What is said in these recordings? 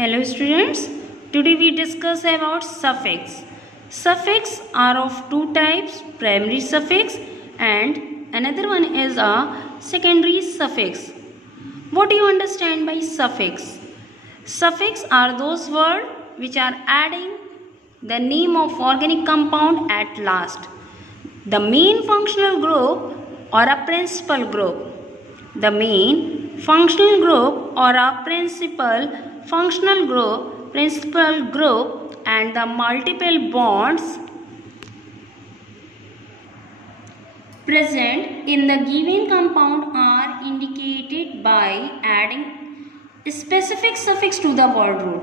Hello students, today we discuss about suffix. Suffix are of two types, primary suffix and another one is a secondary suffix. What do you understand by suffix? Suffix are those words which are adding the name of organic compound at last. The main functional group or a principal group. The main functional group or a principal group and the multiple bonds present in the given compound are indicated by adding specific suffix to the word root.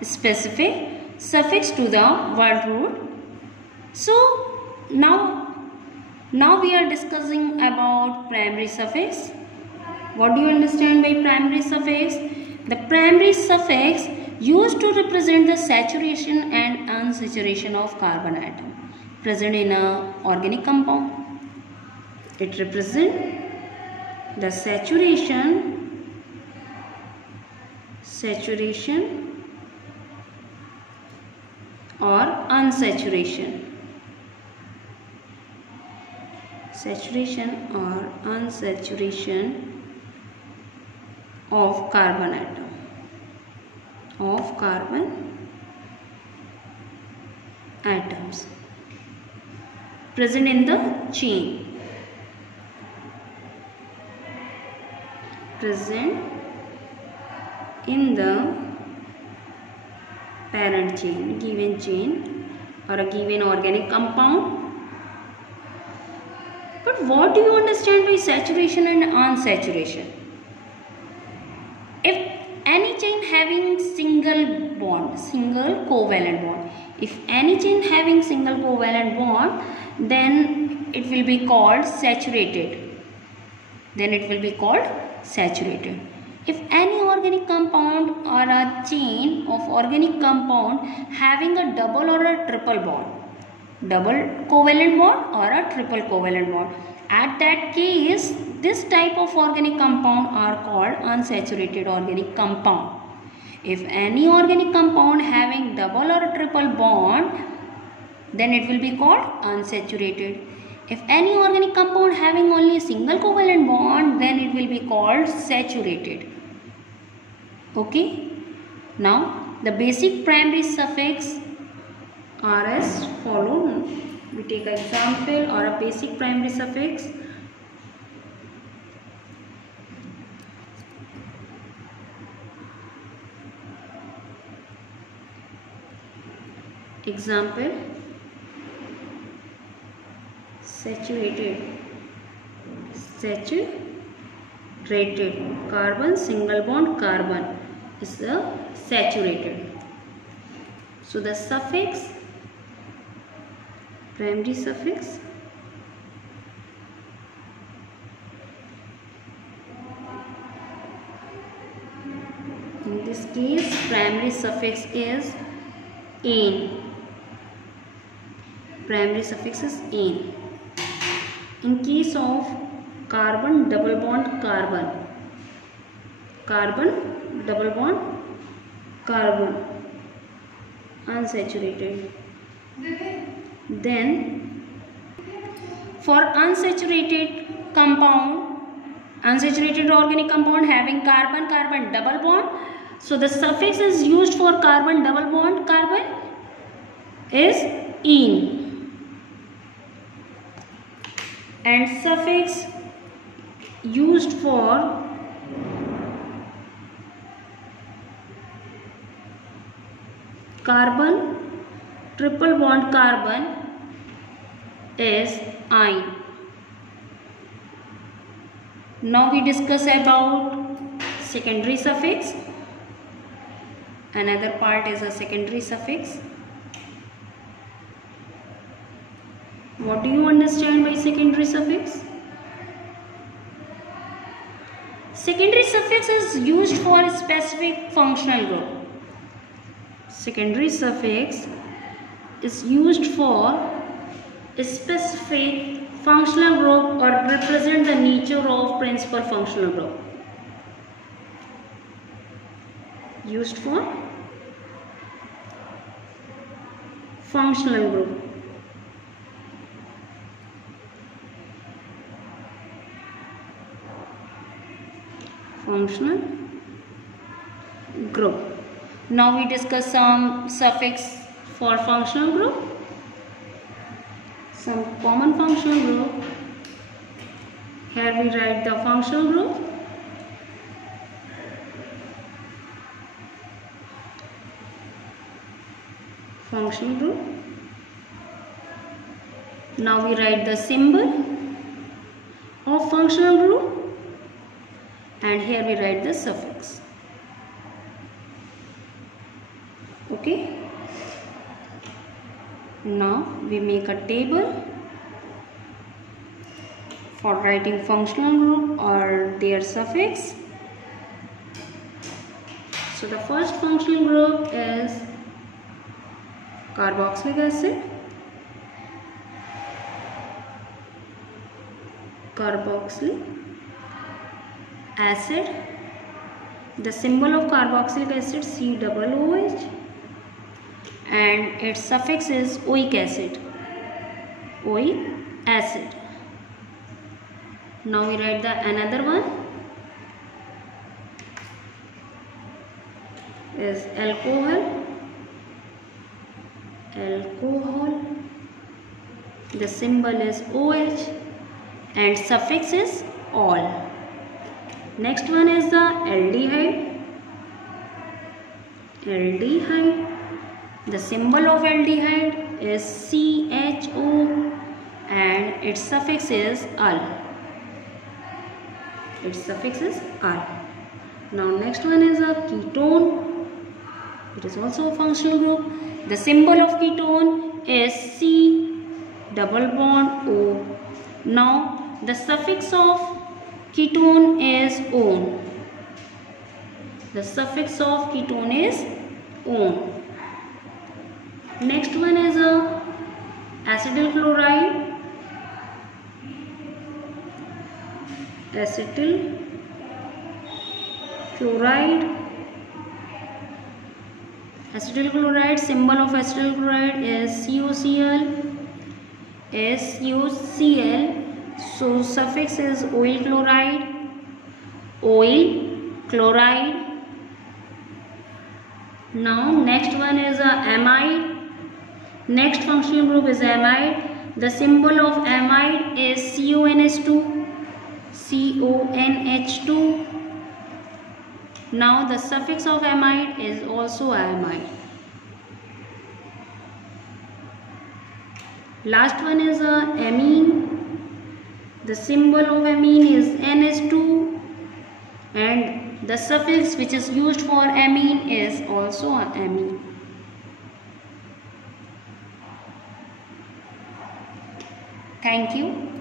Specific suffix to the word root. So now we are discussing about primary suffix. What do you understand by primary suffix? The primary suffix used to represent the saturation and unsaturation of carbon atom present in an organic compound. It represents the saturation or unsaturation. Saturation or unsaturation of carbon atom atoms present in the chain. Present in the parent chain, given chain or a given organic compound. But what do you understand by saturation and unsaturation? If any chain having single covalent bond, then it will be called saturated. If any organic compound or a chain of organic compound having a double or a triple bond, double covalent bond or a triple covalent bond, at that case this type of organic compound are called unsaturated organic compound. If any organic compound having double or triple bond, then it will be called unsaturated. If any organic compound having only a single covalent bond, then it will be called saturated. Okay. Now the basic primary suffix are as follow. We take an example or a basic primary suffix. Example: saturated, carbon, single bond carbon is the saturated. So the suffix, primary suffix, in this case primary suffix is ane. Primary suffix is ane. In case of carbon double bond carbon, unsaturated. Then for unsaturated organic compound having carbon double bond, so the suffix is used for carbon double bond carbon is ene. And suffix used for carbon triple bond carbon is ine. Now we discuss about secondary suffix. Another part is a secondary suffix. What do you understand by secondary suffix? Secondary suffix is used for a specific functional group. Secondary suffix is used for a specific functional group or represent the nature of principal functional group. used for functional group. Functional group. Now we discuss some suffix for functional group. Some common functional group. Here we write the functional group. Functional group. Now we write the symbol of functional group, and here we write the suffix. Okay. Now we make a table for writing functional group or their suffix. So the first functional group is carboxylic acid. Carboxylic acid. The symbol of carboxylic acid COOH, and its suffix is oic acid. Oic acid. Now we write the another one is alcohol. Alcohol. The symbol is OH and suffix is ol. Next one is the aldehyde. Aldehyde. The symbol of aldehyde is CHO and its suffix is al. Its suffix is al. Now next one is a ketone. It is also a functional group. The symbol of ketone is C double bond O. Now the suffix of ketone is -one. The suffix of ketone is -one. Next one is a acetyl chloride. Acetyl chloride. Acetyl chloride, symbol of acetyl chloride is CuCl. SuCl. So suffix is oil chloride. Oil chloride. Now next one is a amide. Next functional group is amide. The symbol of amide is CONH2. CONH2. Now the suffix of amide is also amide. Last one is a amine. The symbol of amine is NH2 and the suffix which is used for amine is also amine. Thank you.